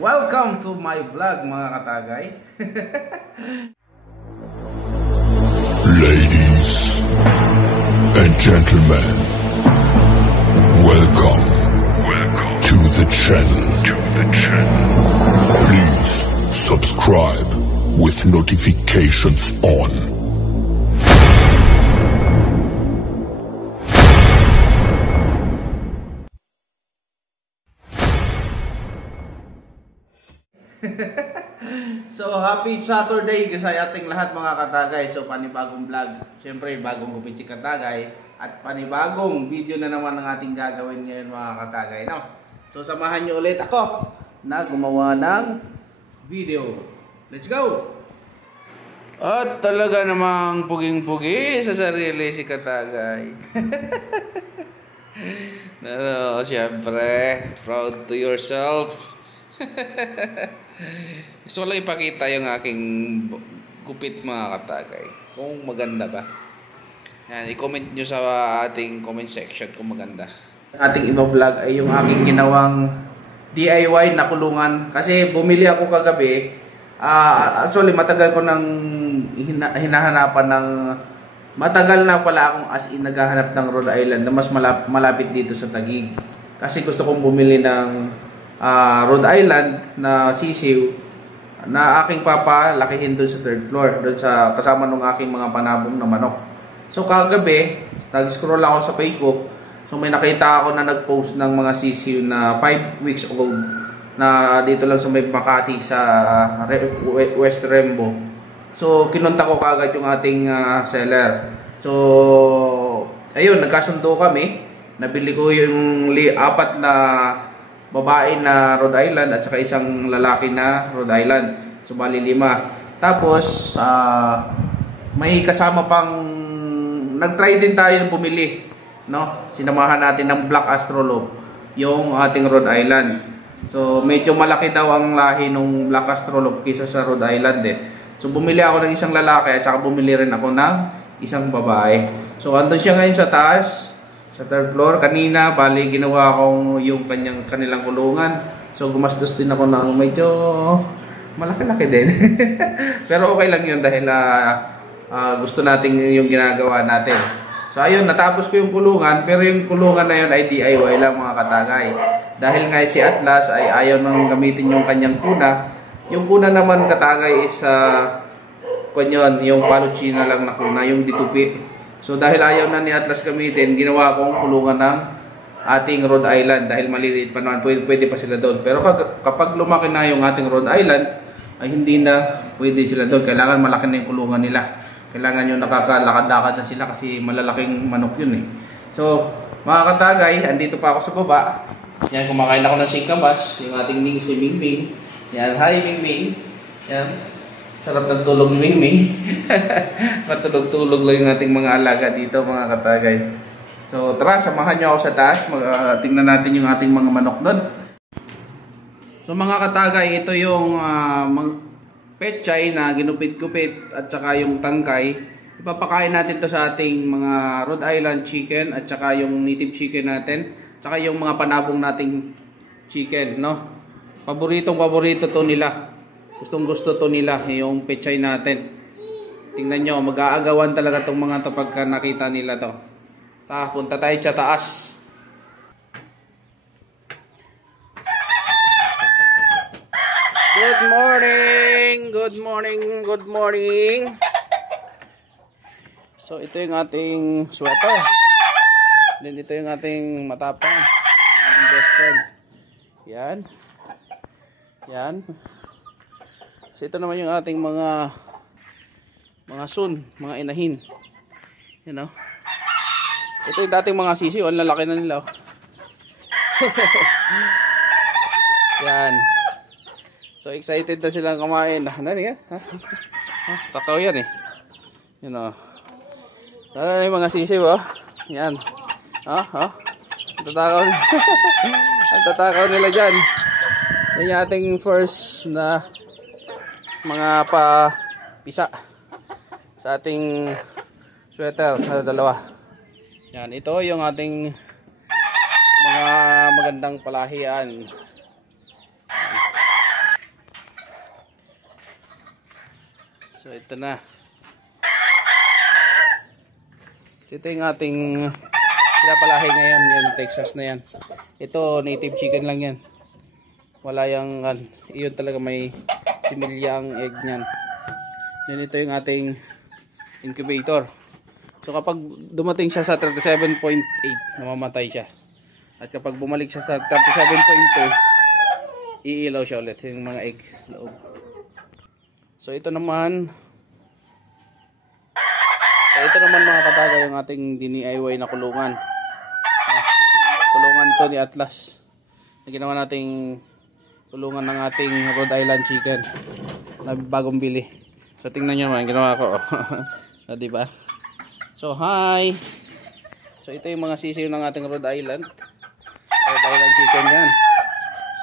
Welcome to my vlog mga katagay. Ladies and gentlemen, welcome to the channel. Please subscribe with notifications on. So happy Saturday sa ating lahat mga katagay. So panibagong vlog, syempre bagong gupit si katagay at panibagong video na naman ang ating gagawin ngayon mga katagay, no? So samahan niyo ulit ako na gumawa ng video. Let's go! At talaga namang puging-pugi sa sarili si katagay. No, syempre, proud to yourself. Gusto ko lang ipakita yung aking gupit mga katagay. Kung maganda ba. Yan, i-comment nyo sa ating comment section kung maganda. Ating iba vlog ay yung aking ginawang DIY na kulungan. Kasi bumili ako kagabi. Actually matagal ko nang hinahanapan ng... Matagal na pala akong as in naghahanap ng Rhode Island na mas malapit dito sa Taguig. Kasi gusto kong bumili ng Rhode Island na sisiw na aking papa lakihin doon sa 3rd floor, doon sa kasama ng aking mga panabong na manok. So kagabi, nag-scroll ako sa Facebook, so may nakita ako na nag-post ng mga sisiw na 5 weeks old na dito lang sa may Makati sa West Rembo. So kinunta ko kaagad yung ating seller. So ayun, nagkasundo kami. Nabili ko yung 4 na babae na Rhode Island at saka isang lalaki na Rhode Island. So bali 5. Tapos may kasama pang nag-try din tayo bumili, no? Sinamahan natin ng Black Astrolop yung ating Rhode Island. So medyo malaki daw ang lahi ng Black Astrolop kaysa sa Rhode Island eh. So bumili ako ng isang lalaki at saka bumili rin ako ng isang babae. So andun siya ngayon sa taas, sa 3rd floor. Kanina, bali, ginawa ko yung kanilang kulungan. So, gumastos din ako ng medyo malaki-laki din. Pero okay lang yun dahil gusto natin yung ginagawa natin. So, ayun, natapos ko yung kulungan. Pero yung kulungan na yun ay DIY lang mga katagay. Dahil nga si Atlas ay ayaw nang gamitin yung kanyang kuna. Yung kuna naman katagay is yung paluchina lang na kuna, yung ditupi. So dahil ayaw na ni Atlas gamitin, ginawa kong kulungan ng ating Rhode Island dahil maliliit pa naman, pwede pa sila doon. Pero kapag lumaki na yung ating Rhode Island, ay hindi na pwede sila doon. Kailangan malaki na yung kulungan nila. Kailangan yung nakakalakad-lakad na sila kasi malalaking manok yun eh. So mga katagay, andito pa ako sa baba. Yan, kumakain ako ng singkamas, yung ating si Mingming. Yan, hi Mingming. Yan. Sarap ng tulog ni Mingming. Matulog-tulog lang yung ating mga alaga dito mga katagay. So tara, samahan nyo ako sa taas. Tingnan natin yung ating mga manok doon. So mga katagay, ito yung petchay na ginupit-gupit at saka yung tangkay. Ipapakain natin to sa ating mga Rhode Island chicken at saka yung native chicken natin. At saka yung mga panabong nating chicken, no? Paborito to nila. Gustong gusto to nila yung pechay natin. Tingnan nyo, mag-aagawan talaga tong mga to pagka nakita nila to. Punta tayo sa taas. Good morning! Good morning! Good morning! So ito yung ating sweater. Then ito yung ating matapang. Ating best friend. Yan. Yan. So ito naman yung ating mga mga inahin. You know? Ito yung dating mga sisiw, ang lalaki na nila. Yan. So excited na silang kumain. Ano yan? Takaw yan eh. You know. Ano yung mga sisiw oh. Yan. Tatakaw. Ang tatakaw nila dyan. Yan yung ating first na mga pisa sa ating sweater sa dalawa. Yan, ito yung ating mga magandang palahian. So ito na. Ito yung ating pinapalahi ngayon, yung Texas na yan. Ito native chicken lang yan. Wala yung iyon talaga, may similya ang egg niyan. Yan, ito yung ating incubator. So kapag dumating siya sa 37.8, namamatay siya. At kapag bumalik siya sa 37.2, iilaw siya ulit yung mga egg sa loob. So ito naman mga kataga, yung ating DIY na kulungan. Kulungan to ni Atlas. Na ginawa nating kulungan ng ating Rhode Island chicken na bagong bili. So tingnan niyo naman ginawa ko. So, diba? So hi. So ito yung mga sisiw ng ating Rhode Island chicken yan.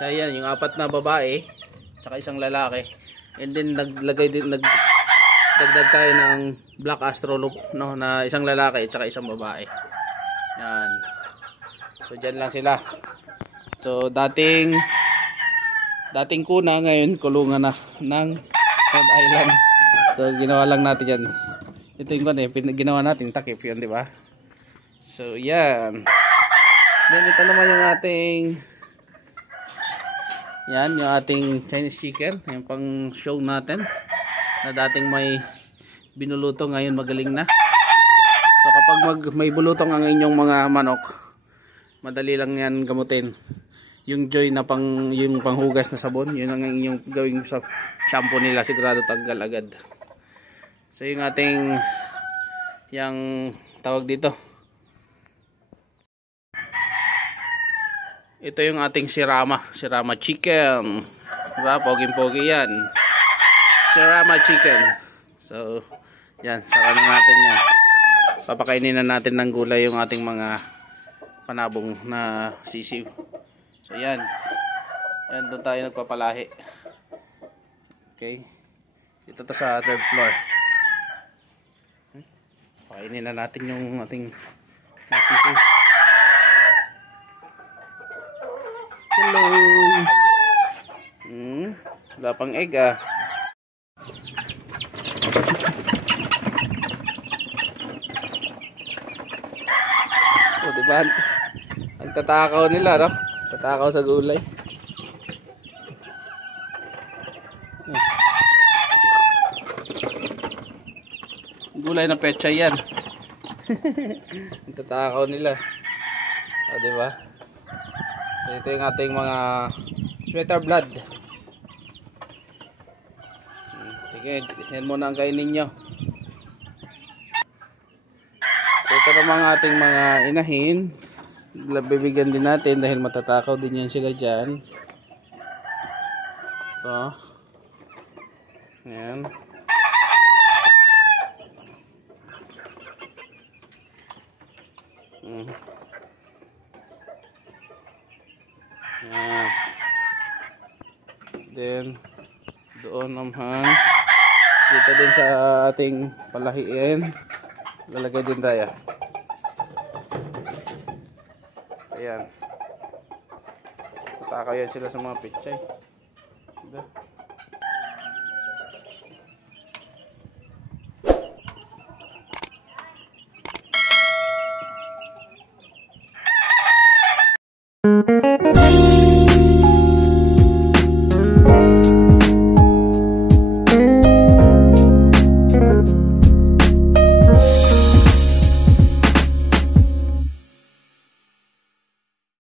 So yan, yung 4 na babae tsaka isang lalaki. And then nagdagdag tayo ng black astrolop, no, na isang lalaki at saka isang babae. Yan. So dyan lang sila. So dating kuna, ngayon kulungan na ng Rhode Island. So ginawa lang natin yan. Ito yung ginawa natin takip yun, di ba? So yan. Then ito naman yung ating Chinese chicken, yung pang show natin na dating may binuluto, ngayon magaling na. So kapag may bulutong ang inyong mga manok, madali lang yan gamutin. Yung joy na yung panghugas na sabon, yun ang inyong gawing sa shampoo nila, sigurado tanggal agad. So yung ating tawag dito, ito yung ating sirama chicken, diba? Poging-pogi yan, sirama chicken. So yan, saranin natin yan. Papakainin na natin ng gulay yung ating mga panabong na sisiw. So yan, doon tayo nagpapalahi. Okay, dito to sa 3rd floor. Pakainin na natin yung ating sisiw. Hello. Wala pang egg ah. O diba, ang tatakaw nila, no? Tatakaw sa gulay. Gulay na petsa yan. Ang tatakaw nila. O diba? So ito yung ating mga sweater blood. Sige, yan muna ang kainin nyo. So ito naman ang ating mga inahin. Bibigyan din natin dahil matatakaw din yan sila dyan. Ito. Yan. Yan. Then doon naman dito din sa ating palahiin, lalagay din tayo. Ayan. Tatakaw yan sila sa mga pichay. Diba?